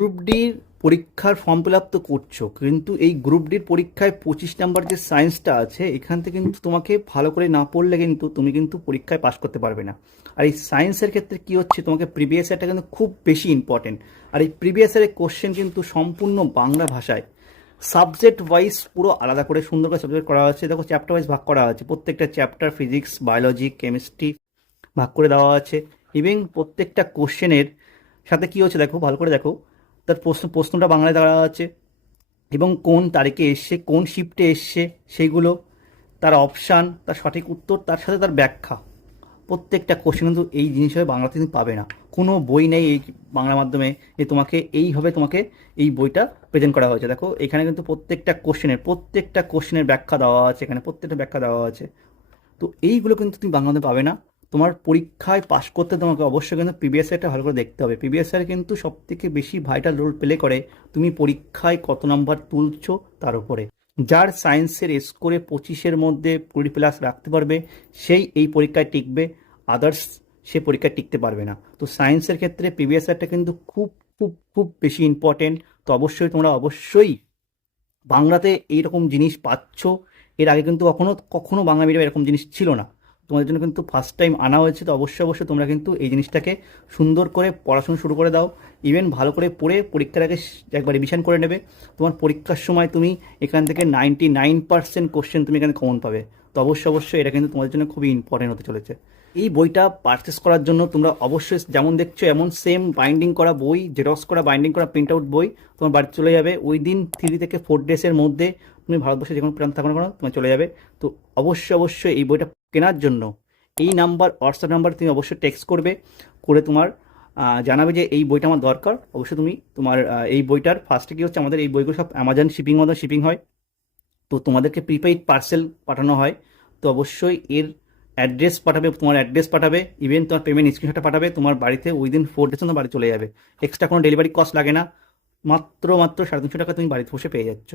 Group ডির পরীক্ষার form fill up তো করছো, কিন্তু এই গ্রুপ ডির পরীক্ষায় 25 নাম্বার যে সায়েন্সটা আছে এখান থেকে কিন্তু তোমাকে ভালো করে না পড়লে কিন্তু তুমি কিন্তু পরীক্ষায় পাশ করতে পারবে না। আর এই সায়েন্সের ক্ষেত্রে কি হচ্ছে, তোমাকে প্রিভিয়াস ইয়ারটা কিন্তু খুব বেশি ইম্পর্টেন্ট। আর এই প্রিভিয়াস ইয়ারের কোশ্চেন কিন্তু সম্পূর্ণ বাংলা ভাষায় সাবজেক্ট ওয়াইজ পুরো আলাদা করে সুন্দর করে সাবজেক্ট করা আছে। দেখো চ্যাপ্টার ওয়াইজ ভাগ করা আছে, প্রত্যেকটা চ্যাপ্টার ফিজিক্স, বায়োলজি, কেমিস্ট্রি ভাগ করে দেওয়া আছে। ইভেন প্রত্যেকটা কোশ্চেনের সাথে কি হচ্ছে দেখো, ভালো করে দেখো, তার প্রশ্নটা বাংলায় দেওয়া আছে এবং কোন তারিখে এসছে, কোন শিফটে এসছে সেইগুলো, তার অপশান, তার সঠিক উত্তর, তার সাথে তার ব্যাখ্যা। প্রত্যেকটা কোশ্চেন কিন্তু এই জিনিসভাবে বাংলাতে তুমি পাবে না। কোনো বই নেই এই বাংলা মাধ্যমে যে তোমাকে এইভাবে তোমাকে এই বইটা প্রেজেন্ট করা হয়েছে। দেখো এখানে কিন্তু প্রত্যেকটা কোশ্চেনের ব্যাখ্যা দেওয়া আছে, এখানে প্রত্যেকটা ব্যাখ্যা দেওয়া আছে। তো এইগুলো কিন্তু তুমি বাংলাতে পাবে না। তোমার পরীক্ষায় পাশ করতে তোমাকে অবশ্যই কিন্তু প্রিভিয়াস ইয়ারটা ভালো করে দেখতে হবে। প্রিভিয়াস ইয়ার কিন্তু সবথেকে বেশি ভাইটাল রোল প্লে করে তুমি পরীক্ষায় কত নাম্বার তুলছো তার উপরে। যার সায়েন্সের স্কোরে 25-এর মধ্যে 20+ রাখতে পারবে সেই এই পরীক্ষায় টিকবে, আদার্স সে পরীক্ষায় টিকতে পারবে না। তো সায়েন্সের ক্ষেত্রে প্রিভিয়াস ইয়ারটা কিন্তু খুব খুব খুব বেশি ইম্পর্টেন্ট। তো অবশ্যই বাংলাতে এইরকম জিনিস পাচ্ছ। এর আগে কিন্তু কখনো কখনো বাংলা মিডিয়ামে এরকম জিনিস ছিল না, তোমাদের জন্য কিন্তু ফার্স্ট টাইম আনা হয়েছে। তো অবশ্যই তোমরা কিন্তু এই জিনিসটাকে সুন্দর করে পড়াশোনা শুরু করে দাও। ইভেন ভালো করে পড়ে পরীক্ষার আগে একবার রিভিশন করে নেবে। তোমার পরীক্ষার সময় তুমি এখান থেকে 99% কোশ্চেন তুমি এখানে কমন পাবে। তো অবশ্যই এটা কিন্তু তোমাদের জন্য খুবই ইম্পর্টেন্ট হতে চলেছে। এই বইটা পারচেস করার জন্য তোমরা অবশ্যই যেমন দেখছো এমন সেম বাইন্ডিং করা বই, জেরক্স করা বাইন্ডিং করা প্রিন্ট আউট বই তোমার বাড়িতে চলে যাবে উইদিন 3 থেকে 4 ডেজের মধ্যে। তুমি ভারতবর্ষে যে কোনো প্রান্ত থাকো না কেন তোমার চলে যাবে। তো অবশ্যই এই বইটা কেনার জন্য এই নাম্বার, হোয়াটসঅ্যাপ নাম্বার তুমি অবশ্যই টেক্সট করবে, করে তোমার জানাবে যে এই বইটা আমার দরকার। অবশ্যই তুমি তোমার এই বইটার ফার্স্টে কী হচ্ছে, আমাদের এই বইগুলো সব অ্যামাজন শিপিং মতো শিপিং হয়। তো তোমাদেরকে প্রিপেইড পার্সেল পাঠানো হয়। তো অবশ্যই এর অ্যাড্রেস পাঠাবে, তোমার অ্যাড্রেস পাঠাবে, ইভেন তোমার পেমেন্ট স্ক্রিনশটটা পাঠাবে, তোমার বাড়িতে উইদিন 4 ডেজ তোমার বাড়ি চলে যাবে। এক্সট্রা কোনো ডেলিভারি কস্ট লাগে না, মাত্র 350 টাকা তুমি বাড়িতে বসে পেয়ে যাচ্ছ।